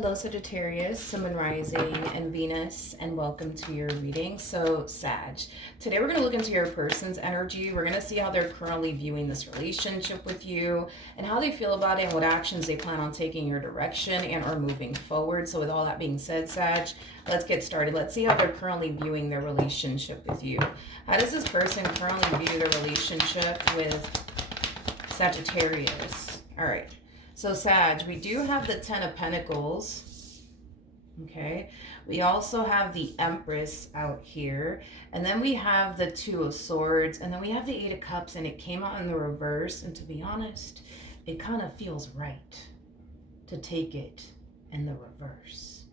Hello, Sagittarius, Sun, Moon, Rising, and Venus, and welcome to your reading. So, Sag, today we're going to look into your person's energy. We're going to see how they're currently viewing this relationship with you and how they feel about it and what actions they plan on taking in your direction and are moving forward. So, with all that being said, Sag, let's get started. Let's see how they're currently viewing their relationship with you. How does this person currently view their relationship with Sagittarius? All right. So Sag, we do have the Ten of Pentacles, okay? We also have the Empress out here, and then we have the Two of Swords, and then we have the Eight of Cups, and it came out in the reverse, and to be honest, it kind of feels right to take it in the reverse.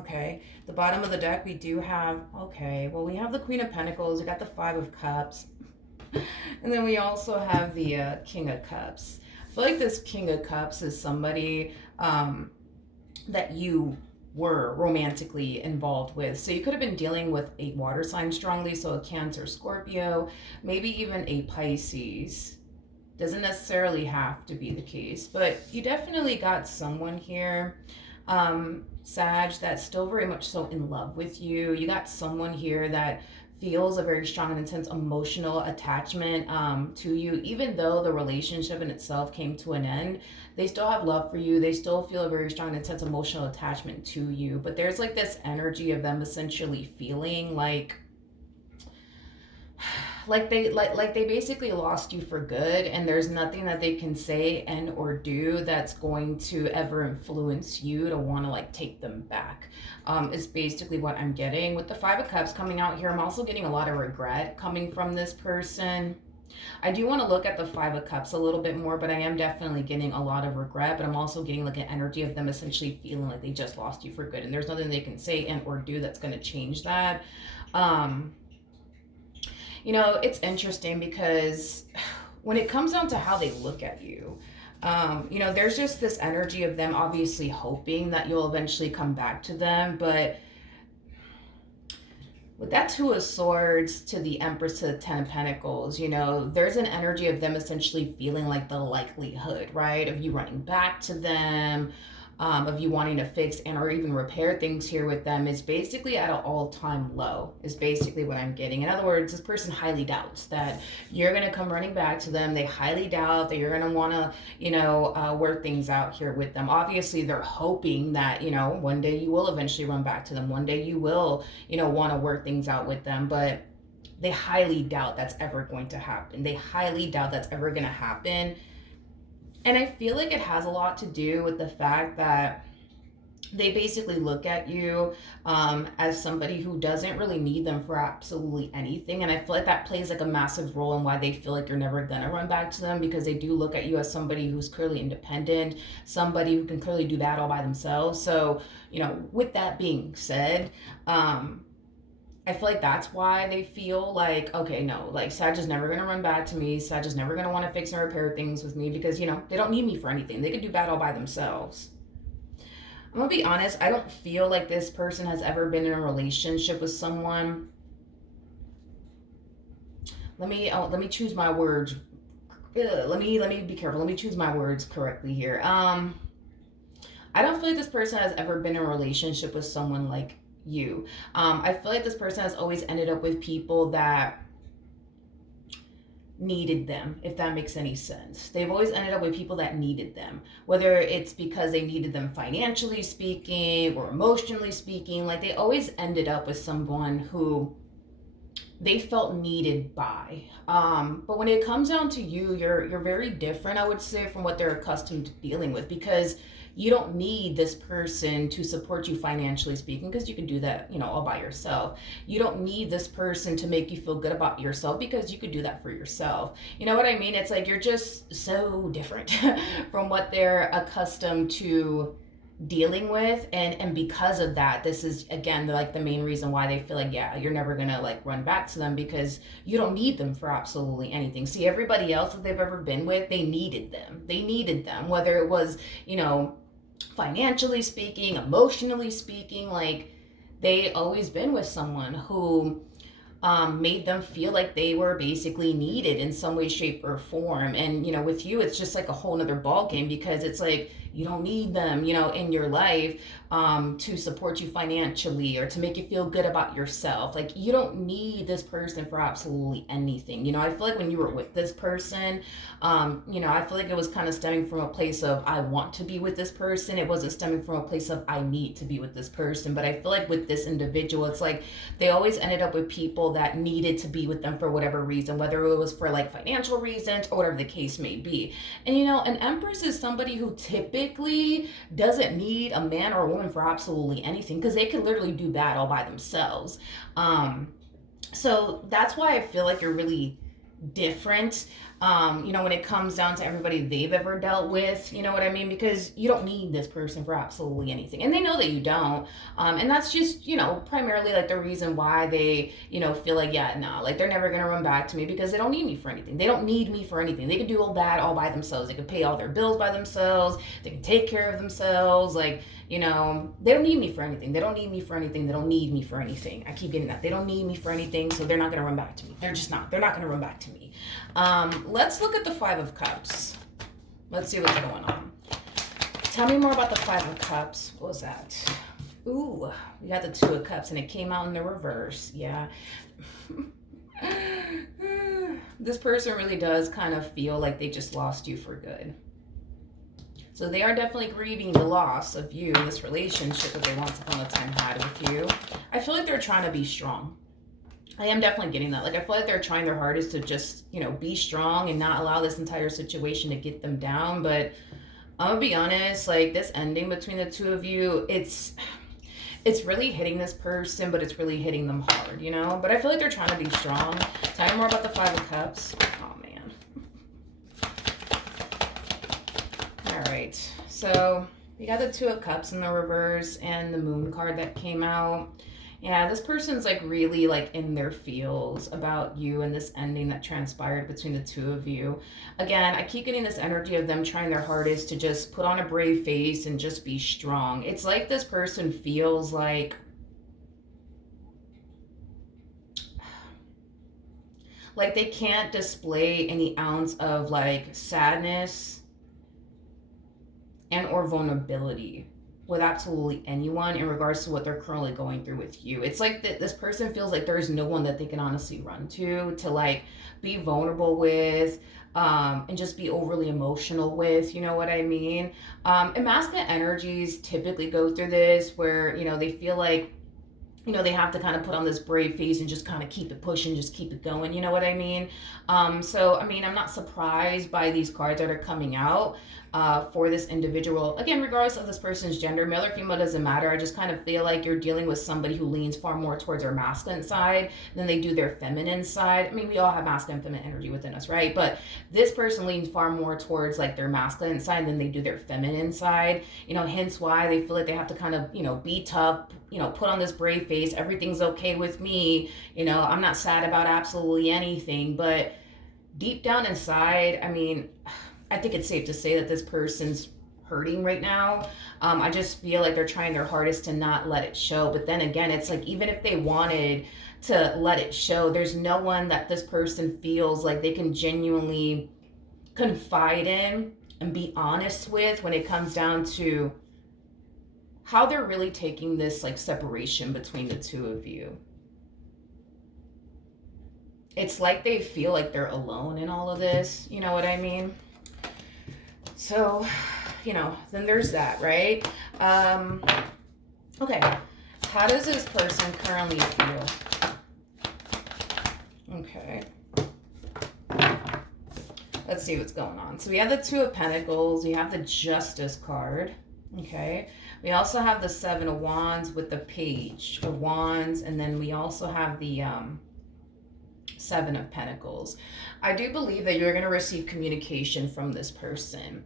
Okay, the bottom of the deck, we do have, we have the Queen of Pentacles, we got the Five of Cups, and then we also have the King of Cups. I feel like this King of Cups is somebody that you were romantically involved with. So you could have been dealing with a water sign strongly, so a Cancer, Scorpio, maybe even a Pisces. Doesn't necessarily have to be the case, but you definitely got someone here, Sag, that's still very much so in love with you. You got someone here that feels a very strong and intense emotional attachment to you. Even though the relationship in itself came to an end, they still have love for you. They still feel a very strong and intense emotional attachment to you. But there's like this energy of them essentially feeling like they basically lost you for good, and there's nothing that they can say and or do that's going to ever influence you to want to like take them back, is basically what I'm getting. With the Five of Cups coming out here, I'm also getting a lot of regret coming from this person. I do want to look at the Five of Cups a little bit more, but I am definitely getting a lot of regret. But I'm also getting like an energy of them essentially feeling like they just lost you for good, and there's nothing they can say and or do that's going to change that. You know, it's interesting because when it comes down to how they look at you, you know, there's just this energy of them obviously hoping that you'll eventually come back to them. But with that Two of Swords to the Empress to the Ten of Pentacles, you know, there's an energy of them essentially feeling like the likelihood, right, of you running back to them, of you wanting to fix and or even repair things here with them is basically at an all-time low, is basically what I'm getting. In other words, this person highly doubts that you're going to come running back to them. They highly doubt that you're going to want to, you know, work things out here with them. Obviously, they're hoping that, you know, one day you will eventually run back to them. One day you will, you know, want to work things out with them. But they highly doubt that's ever going to happen. They highly doubt that's ever going to happen. And I feel like it has a lot to do with the fact that they basically look at you as somebody who doesn't really need them for absolutely anything. And I feel like that plays like a massive role in why they feel like you're never going to run back to them, because they do look at you as somebody who's clearly independent, somebody who can clearly do that all by themselves. So, you know, with that being said, I feel like that's why they feel like, okay, no, like Sag is never going to run back to me. Sag is never going to want to fix and repair things with me because, you know, they don't need me for anything. They could do that all by themselves. I'm going to be honest. I don't feel like this person has ever been in a relationship with someone. Let me choose my words. Let me be careful. Let me choose my words correctly here. I don't feel like this person has ever been in a relationship with someone like you. I feel like this person has always ended up with people that needed them, if that makes any sense. They've always ended up with people that needed them, whether it's because they needed them financially speaking or emotionally speaking. Like they always ended up with someone who they felt needed by. But when it comes down to you, you're very different, I would say, from what they're accustomed to dealing with, because you don't need this person to support you financially speaking, because you can do that, you know, all by yourself. You don't need this person to make you feel good about yourself, because you could do that for yourself. You know what I mean? It's like you're just so different from what they're accustomed to dealing with, and because of that, this is again like the main reason why they feel like, yeah, you're never gonna like run back to them, because you don't need them for absolutely anything. See, everybody else that they've ever been with, they needed them, whether it was, you know, financially speaking, emotionally speaking. Like they always been with someone who made them feel like they were basically needed in some way, shape, or form. And, you know, with you, it's just like a whole nother ball game, because it's like you don't need them, in your life, to support you financially or to make you feel good about yourself. Like, you don't need this person for absolutely anything. I feel like when you were with this person, I feel like it was kind of stemming from a place of, I want to be with this person. It wasn't stemming from a place of, I need to be with this person. But I feel like with this individual, it's like they always ended up with people that needed to be with them for whatever reason, whether it was for like financial reasons or whatever the case may be. And an Empress is somebody who typically doesn't need a man or a woman for absolutely anything, because they can literally do that all by themselves. So that's why I feel like you're really different, when it comes down to everybody they've ever dealt with, you know what I mean? Because you don't need this person for absolutely anything. And they know that you don't. And that's just, primarily like the reason why they, feel like, yeah, no, like they're never going to run back to me, because they don't need me for anything. They don't need me for anything. They can do all that all by themselves. They can pay all their bills by themselves. They can take care of themselves. Like, they don't need me for anything. They don't need me for anything. They don't need me for anything. I keep getting that. They don't need me for anything, so they're not going to run back to me. They're just not. They're not going to run back to me. Let's look at the Five of Cups. Let's see what's going on. Tell me more about the Five of Cups. What was that? Ooh, we got the Two of Cups, and it came out in the reverse. Yeah. This person really does kind of feel like they just lost you for good. So they are definitely grieving the loss of you, this relationship that they once upon a time had with you. I feel like they're trying to be strong. I am definitely getting that. Like, I feel like they're trying their hardest to just, be strong and not allow this entire situation to get them down. But I'm gonna be honest, like, this ending between the two of you, it's really hitting this person, but it's really hitting them hard, But I feel like they're trying to be strong. Tell me more about the Five of Cups. Oh, man. All right, so we got the Two of Cups in the reverse and the Moon card that came out. Yeah, this person's like really like in their feels about you and this ending that transpired between the two of you. Again, I keep getting this energy of them trying their hardest to just put on a brave face and just be strong. It's like this person feels like they can't display any ounce of like sadness and or vulnerability with absolutely anyone in regards to what they're currently going through with you. It's like this person feels like there's no one that they can honestly run to like be vulnerable with, and just be overly emotional with, you know what I mean? And masculine energies typically go through this where, they feel like, they have to kind of put on this brave face and just kind of keep it pushing, just keep it going, you know what I mean? So, I mean, I'm not surprised by these cards that are coming out for this individual. Again, regardless of this person's gender, male or female, doesn't matter. I just kind of feel like you're dealing with somebody who leans far more towards their masculine side than they do their feminine side. I mean, we all have masculine and feminine energy within us, right? But this person leans far more towards like their masculine side than they do their feminine side. Hence why they feel like they have to kind of, be tough, put on this brave face. Everything's okay with me. I'm not sad about absolutely anything. But deep down inside, I mean, I think it's safe to say that this person's hurting right now. I just feel like they're trying their hardest to not let it show. But then again, it's like, even if they wanted to let it show, there's no one that this person feels like they can genuinely confide in and be honest with when it comes down to how they're really taking this like separation between the two of you. It's like they feel like they're alone in all of this, you know what I mean? So, then there's that, right? Okay, how does this person currently feel? Okay. Let's see what's going on. So we have the Two of Pentacles, we have the Justice card, okay? We also have the Seven of Wands with the Page of Wands, and then we also have the Seven of Pentacles. I do believe that you're going to receive communication from this person.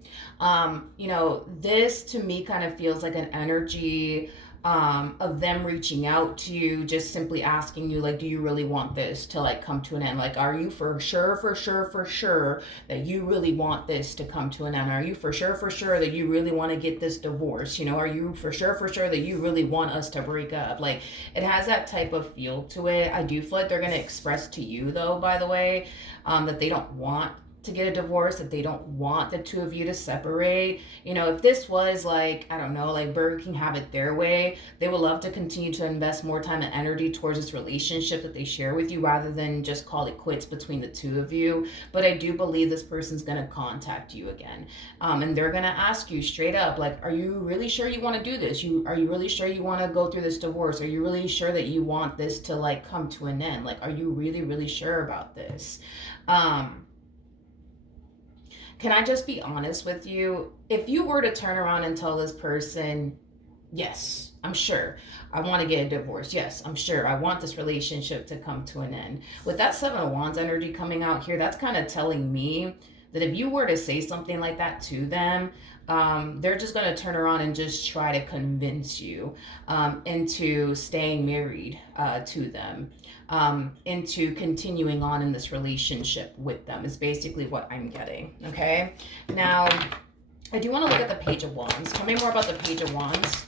This to me kind of feels like an energy of them reaching out to you, just simply asking you, like, do you really want this to like come to an end? Like, are you for sure that you really want this to come to an end? Are you for sure that you really want to get this divorce? Are you for sure that you really want us to break up? Like, it has that type of feel to it. I do feel like they're going to express to you, though, by the way, that they don't want to get a divorce, that they don't want the two of you to separate. You know, if this was like, I don't know, like Burger King have it their way, they would love to continue to invest more time and energy towards this relationship that they share with you rather than just call it quits between the two of you. But I do believe this person's gonna contact you again. And they're gonna ask you straight up, like, are you really sure you wanna do this? Are you really sure you wanna go through this divorce? Are you really sure that you want this to like come to an end? Like, are you really, really sure about this? Can I just be honest with you? If you were to turn around and tell this person, yes, I'm sure I want to get a divorce. Yes, I'm sure I want this relationship to come to an end. With that Seven of Wands energy coming out here, that's kind of telling me that if you were to say something like that to them, they're just going to turn around and just try to convince you into staying married to them, into continuing on in this relationship with them, is basically what I'm getting. Okay. Now, I do want to look at the Page of Wands. Tell me more about the Page of Wands.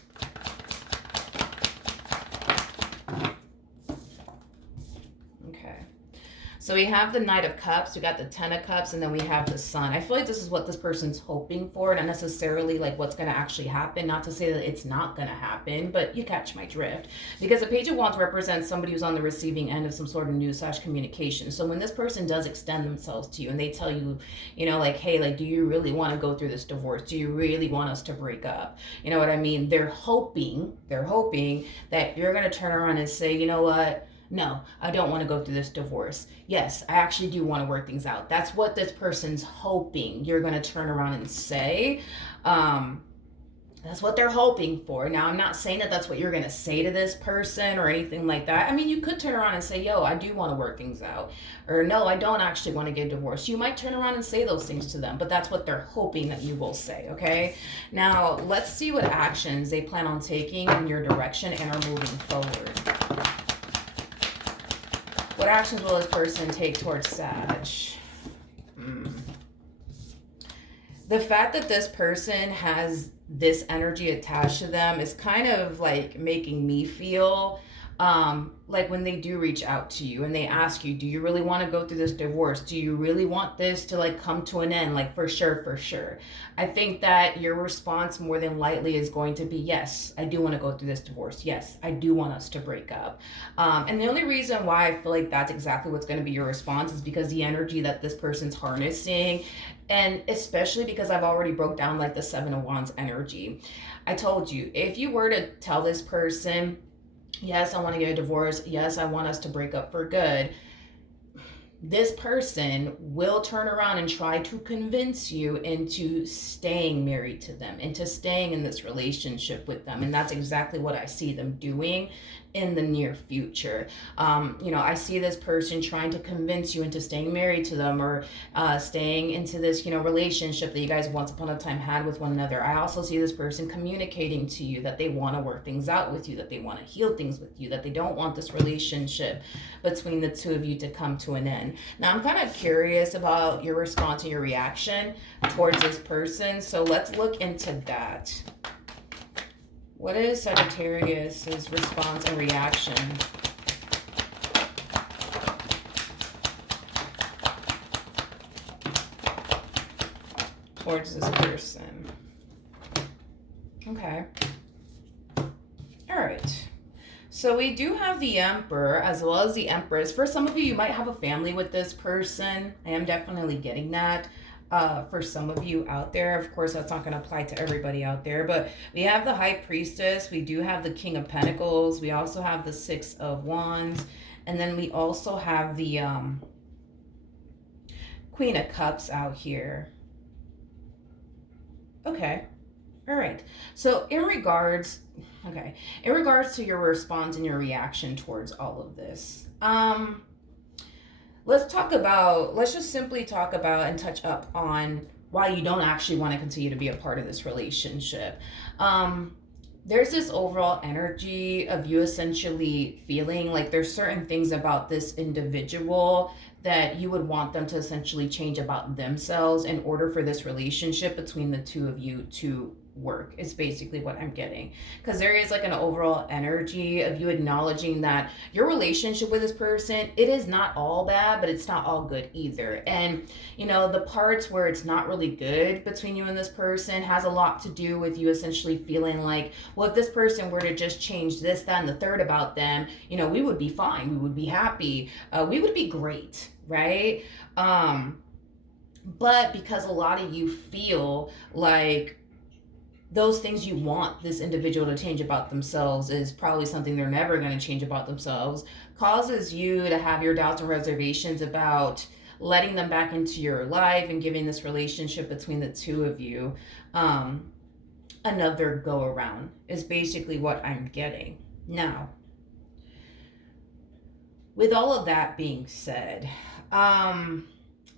So we have the Knight of Cups, we got the Ten of Cups, and then we have the Sun. I feel like this is what this person's hoping for, not necessarily like what's going to actually happen. Not to say that it's not going to happen, but you catch my drift. Because the Page of Wands represents somebody who's on the receiving end of some sort of news / communication. So when this person does extend themselves to you and they tell you, you know, like, hey, like, do you really want to go through this divorce? Do you really want us to break up? You know what I mean? They're hoping that you're going to turn around and say, you know what? No, I don't want to go through this divorce. Yes, I actually do want to work things out. That's what this person's hoping you're going to turn around and say. That's what they're hoping for. Now, I'm not saying that that's what you're going to say to this person or anything like that. I mean, you could turn around and say, yo, I do want to work things out. Or no, I don't actually want to get divorced. You might turn around and say those things to them, but that's what they're hoping that you will say, okay? Now, let's see what actions they plan on taking in your direction and are moving forward. What actions will this person take towards Sag? The fact that this person has this energy attached to them is kind of like making me feel like when they do reach out to you and they ask you, do you really want to go through this divorce? Do you really want this to like come to an end? Like for sure. I think that your response more than likely is going to be, yes, I do want to go through this divorce. Yes, I do want us to break up. And the only reason why I feel like that's exactly what's going to be your response is because the energy that this person's harnessing, and especially because I've already broke down like the Seven of Wands energy. I told you, if you were to tell this person, yes, I want to get a divorce. Yes, I want us to break up for good, this person will turn around and try to convince you into staying married to them, into staying in this relationship with them. And that's exactly what I see them doing in the near future. I see this person trying to convince you into staying married to them, or staying into this, relationship that you guys once upon a time had with one another. I also see this person communicating to you that they want to work things out with you, that they want to heal things with you, that they don't want this relationship between the two of you to come to an end. Now, I'm kind of curious about your response and your reaction towards this person. So let's look into that. What is Sagittarius' response and reaction towards this person? Okay. All right. So we do have the Emperor as well as the Empress. For some of you, you might have a family with this person. I am definitely getting that. For some of you out there, of course, that's not going to apply to everybody out there, but we have the High Priestess, we do have the King of Pentacles, we also have the Six of Wands, and then we also have the Queen of Cups out here. Okay. All right. So in regards to your response and your reaction towards all of this, let's just simply talk about and touch up on why you don't actually want to continue to be a part of this relationship. There's this overall energy of you essentially feeling like there's certain things about this individual that you would want them to essentially change about themselves in order for this relationship between the two of you to work is basically what I'm getting, because there is like an overall energy of you acknowledging that your relationship with this person, it is not all bad, but it's not all good either. And the parts where it's not really good between you and this person has a lot to do with you essentially feeling like, well, if this person were to just change this, that, and the third about them, we would be fine, we would be happy, we would be great, right? But because a lot of you feel like those things you want this individual to change about themselves is probably something they're never going to change about themselves, causes you to have your doubts and reservations about letting them back into your life and giving this relationship between the two of you another go around, is basically what I'm getting. Now, with all of that being said,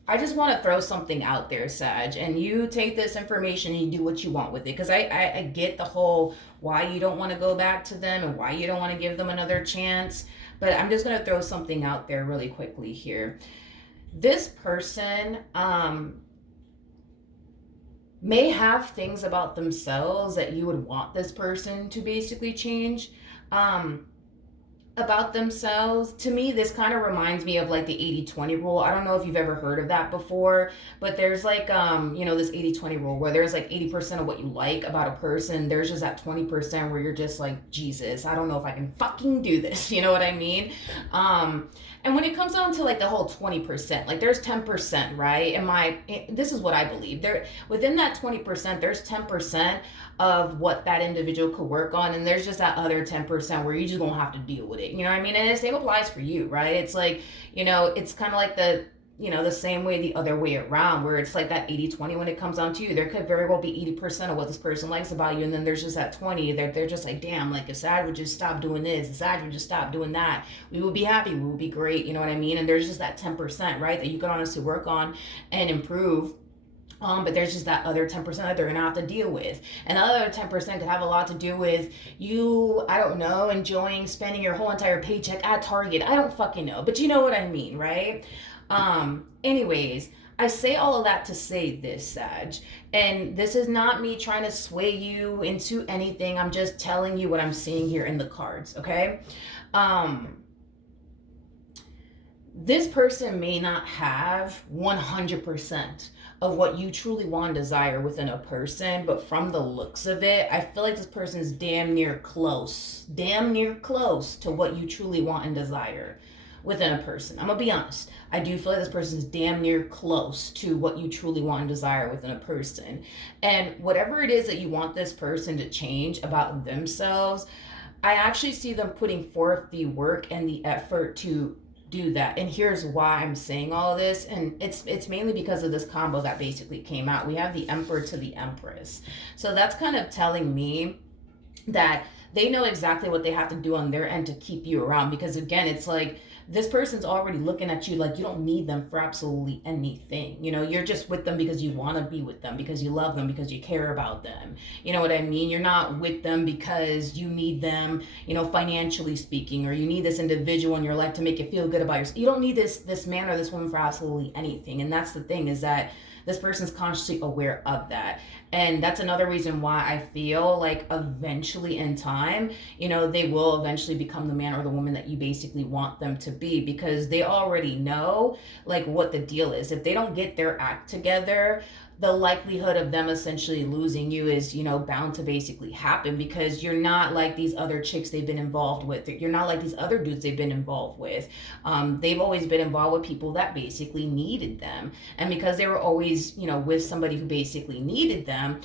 I just want to throw something out there, Sag, and you take this information and you do what you want with it. Because I get the whole why you don't want to go back to them and why you don't want to give them another chance. But I'm just going to throw something out there really quickly here. This person may have things about themselves that you would want this person to basically change. About themselves. To me, this kind of reminds me of like the 80-20 rule. I don't know if you've ever heard of that before, but there's like this 80-20 rule where there's like 80% of what you like about a person, there's just that 20% where you're just like, Jesus, I don't know if I can fucking do this. You know what I mean? And when it comes down to like the whole 20%, like there's 10%, right? This is what I believe. There within that 20%, there's 10% of what that individual could work on, and there's just that other 10% where you just gonna have to deal with it. You know what I mean? And the same applies for you, right? It's like, it's kind of like the same way the other way around, where it's like that 80-20 when it comes down to you. There could very well be 80% of what this person likes about you, and then there's just that 20. They're just like, damn, like if Sad would just stop doing this, if Sad would just stop doing that, we would be happy, we would be great. You know what I mean? And there's just that 10%, right, that you can honestly work on and improve. But there's just that other 10% that they're gonna have to deal with. And the other 10% could have a lot to do with you, I don't know, enjoying spending your whole entire paycheck at Target. I don't fucking know. But you know what I mean, right? Anyways, I say all of that to say this, Sag. And this is not me trying to sway you into anything. I'm just telling you what I'm seeing here in the cards, okay? This person may not have 100% of what you truly want and desire within a person, but from the looks of it, I feel like this person is damn near close to what you truly want and desire within a person. I'm gonna be honest. I do feel like this person is damn near close to what you truly want and desire within a person. And whatever it is that you want this person to change about themselves, I actually see them putting forth the work and the effort to do that. And here's why I'm saying all of this, and it's mainly because of this combo that basically came out. We have the Emperor to the Empress, so that's kind of telling me that they know exactly what they have to do on their end to keep you around, because again, it's like this person's already looking at you like you don't need them for absolutely anything. You're just with them because you want to be with them, because you love them, because you care about them. You know what I mean? You're not with them because you need them, financially speaking, or you need this individual in your life to make you feel good about yourself. You don't need this man or this woman for absolutely anything. And that's the thing, is that this person's consciously aware of that. And that's another reason why I feel like eventually in time, they will eventually become the man or the woman that you basically want them to be, because they already know like what the deal is. If they don't get their act together, the likelihood of them essentially losing you is, bound to basically happen, because you're not like these other chicks they've been involved with. You're not like these other dudes they've been involved with. They've always been involved with people that basically needed them. And because they were always, with somebody who basically needed them,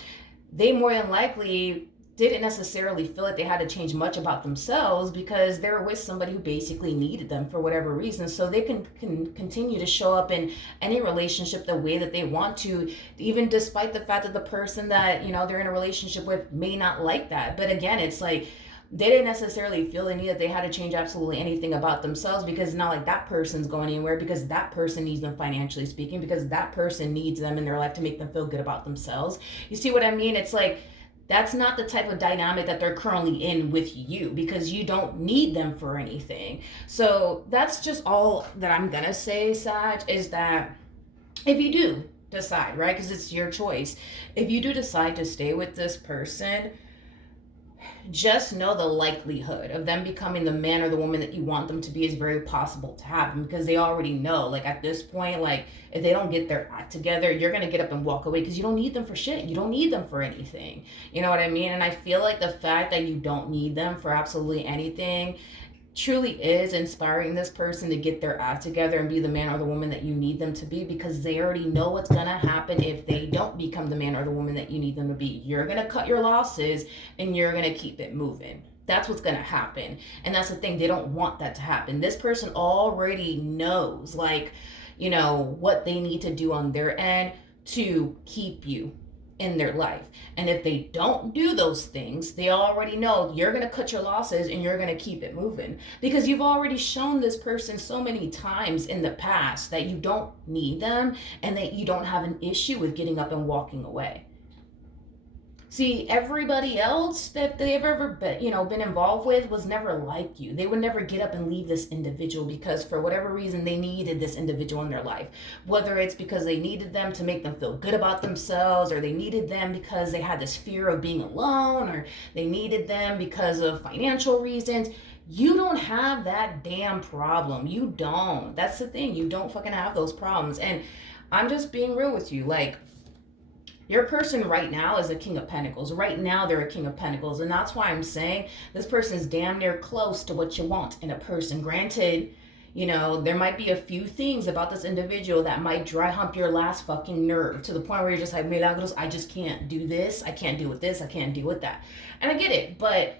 they more than likely didn't necessarily feel like they had to change much about themselves, because they were with somebody who basically needed them for whatever reason. So they can continue to show up in any relationship the way that they want to, even despite the fact that the person that they're in a relationship with may not like that. But again, it's like they didn't necessarily feel the need that they had to change absolutely anything about themselves, because it's not like that person's going anywhere, because that person needs them financially speaking, because that person needs them in their life to make them feel good about themselves. You see what I mean? It's like, that's not the type of dynamic that they're currently in with you, because you don't need them for anything. So that's just all that I'm gonna say, Sag, is that if you do Decide, right? Because it's your choice. If you do decide to stay with this person, just know the likelihood of them becoming the man or the woman that you want them to be is very possible to happen, because they already know, like, at this point, like, if they don't get their act together, you're gonna get up and walk away, because you don't need them for shit. You don't need them for anything. You know what I mean? And I feel like the fact that you don't need them for absolutely anything truly is inspiring this person to get their act together and be the man or the woman that you need them to be, because they already know what's gonna happen if they don't become the man or the woman that you need them to be. You're gonna cut your losses and you're gonna keep it moving. That's what's gonna happen. And that's the thing, they don't want that to happen. This person already knows, like, what they need to do on their end to keep you in their life. And if they don't do those things, they already know you're going to cut your losses and you're going to keep it moving, because you've already shown this person so many times in the past that you don't need them and that you don't have an issue with getting up and walking away. See, everybody else that they've ever been involved with was never like you. They would never get up and leave this individual because for whatever reason they needed this individual in their life. Whether it's because they needed them to make them feel good about themselves, or they needed them because they had this fear of being alone, or they needed them because of financial reasons. You don't have that damn problem. You don't. That's the thing. You don't fucking have those problems. And I'm just being real with you. Like, your person right now is a King of Pentacles. Right now, they're a King of Pentacles. And that's why I'm saying this person is damn near close to what you want in a person. Granted, there might be a few things about this individual that might dry hump your last fucking nerve to the point where you're just like, Milagros, I just can't do this. I can't deal with this. I can't deal with that. And I get it. But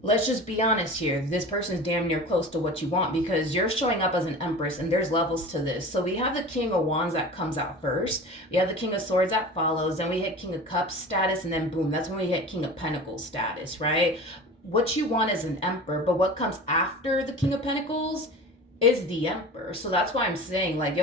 let's just be honest here. This person is damn near close to what you want, because you're showing up as an Empress, and there's levels to this. So we have the King of Wands that comes out first. We have the King of Swords that follows. Then we hit King of Cups status, and then boom, that's when we hit King of Pentacles status, right? What you want is an Emperor, but what comes after the King of Pentacles is the Emperor. So that's why I'm saying, like,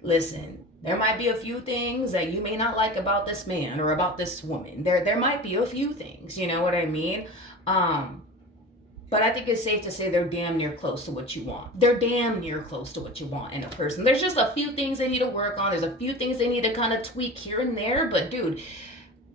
listen, there might be a few things that you may not like about this man or about this woman. There might be a few things, you know what I mean? But I think it's safe to say they're damn near close to what you want. They're damn near close to what you want in a person. There's just a few things they need to work on. There's a few things they need to kind of tweak here and there. But dude,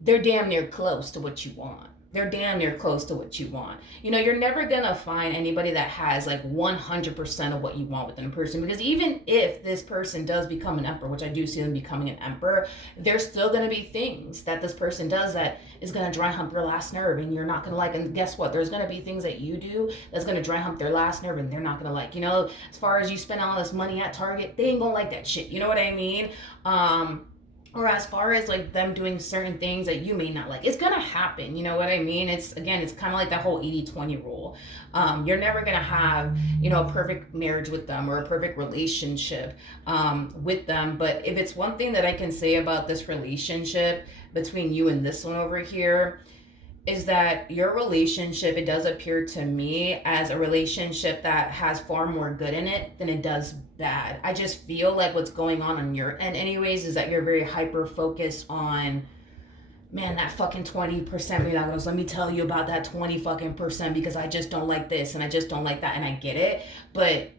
they're damn near close to what you want. They're damn near close to what you want. You're never going to find anybody that has like 100% of what you want within a person, because even if this person does become an emperor, which I do see them becoming an emperor, there's still going to be things that this person does that is going to dry hump your last nerve and you're not going to like. And guess what? There's going to be things that you do that's going to dry hump their last nerve and they're not going to like. As far as you spend all this money at Target, they ain't going to like that shit. You know what I mean? Or as far as like them doing certain things that you may not like, it's gonna happen. You know what I mean? It's kind of like that whole 80-20 rule. You're never gonna have, a perfect marriage with them or a perfect relationship with them. But if it's one thing that I can say about this relationship between you and this one over here, is that your relationship, it does appear to me as a relationship that has far more good in it than it does bad. I just feel like what's going on your end anyways is that you're very hyper focused on, man, that fucking 20%, Milagros, let me tell you about that 20 fucking percent, because I just don't like this and I just don't like that, and I get it. But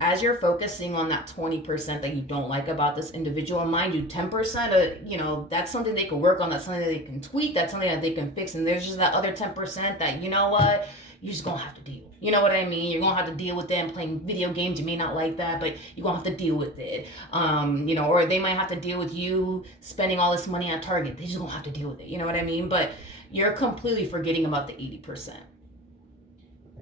as you're focusing on that 20% that you don't like about this individual, mind you, 10%, that's something they can work on, that's something that they can tweak, that's something that they can fix. And there's just that other 10% that, you're just gonna have to deal. You know what I mean? You're gonna have to deal with them playing video games. You may not like that, but you're gonna have to deal with it. Or they might have to deal with you spending all this money at Target. They're just gonna have to deal with it. You know what I mean? But you're completely forgetting about the 80%.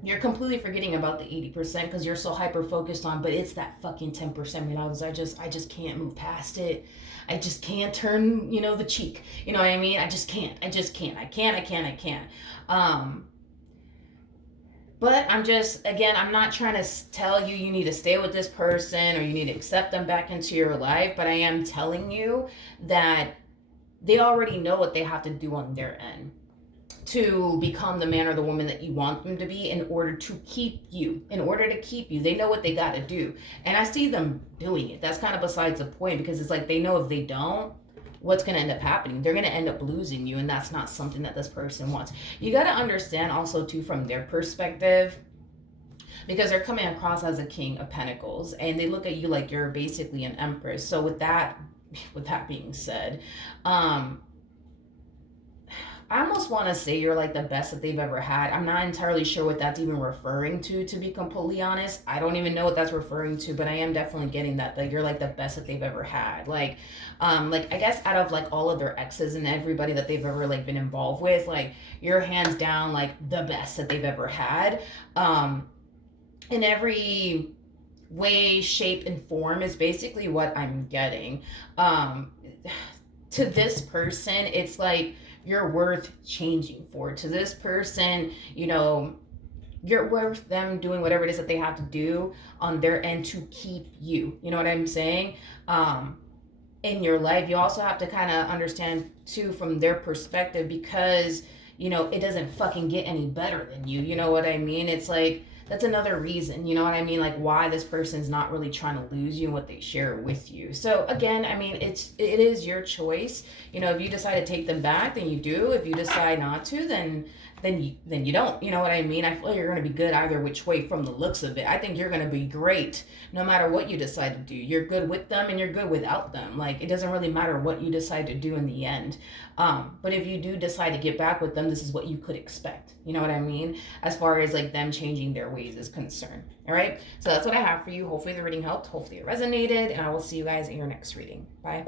You're completely forgetting about the 80% because you're so hyper focused on, but it's that fucking 10%. I just can't move past it. I just can't turn, the cheek. You know what I mean? I can't. I can't. But I'm not trying to tell you need to stay with this person or you need to accept them back into your life, but I am telling you that they already know what they have to do on their end to become the man or the woman that you want them to be in order to keep you. They know what they got to do. And I see them doing it. That's kind of besides the point, because it's like they know if they don't, what's going to end up happening? They're going to end up losing you, and that's not something that this person wants. You got to understand also, too, from their perspective, because they're coming across as a King of Pentacles, and they look at you like you're basically an Empress. So with that with that being said, um, I almost want to say you're like the best that they've ever had. I'm not entirely sure what that's even referring to be completely honest. I don't even know what that's referring to, but I am definitely getting that you're like the best that they've ever had. Like I guess out of like all of their exes and everybody that they've ever like been involved with, like you're hands down like the best that they've ever had. Um, in every way, shape, and form is basically what I'm getting. Um, to this person, it's like you're worth changing for. To this person, you're worth them doing whatever it is that they have to do on their end to keep you. You know what I'm saying? Um, in your life, you also have to kind of understand too from their perspective because it doesn't fucking get any better than you. You know what I mean? It's like that's another reason, you know what I mean, like why this person's not really trying to lose you and what they share with you. So again, I mean, it is your choice. If you decide to take them back, then you do. If you decide not to, then you don't. You know what I mean? I feel like you're going to be good either which way from the looks of it. I think you're going to be great no matter what you decide to do. You're good with them and you're good without them. Like it doesn't really matter what you decide to do in the end. But if you do decide to get back with them, this is what you could expect. You know what I mean? As far as like them changing their ways is concerned. All right. So that's what I have for you. Hopefully the reading helped. Hopefully it resonated. And I will see you guys in your next reading. Bye.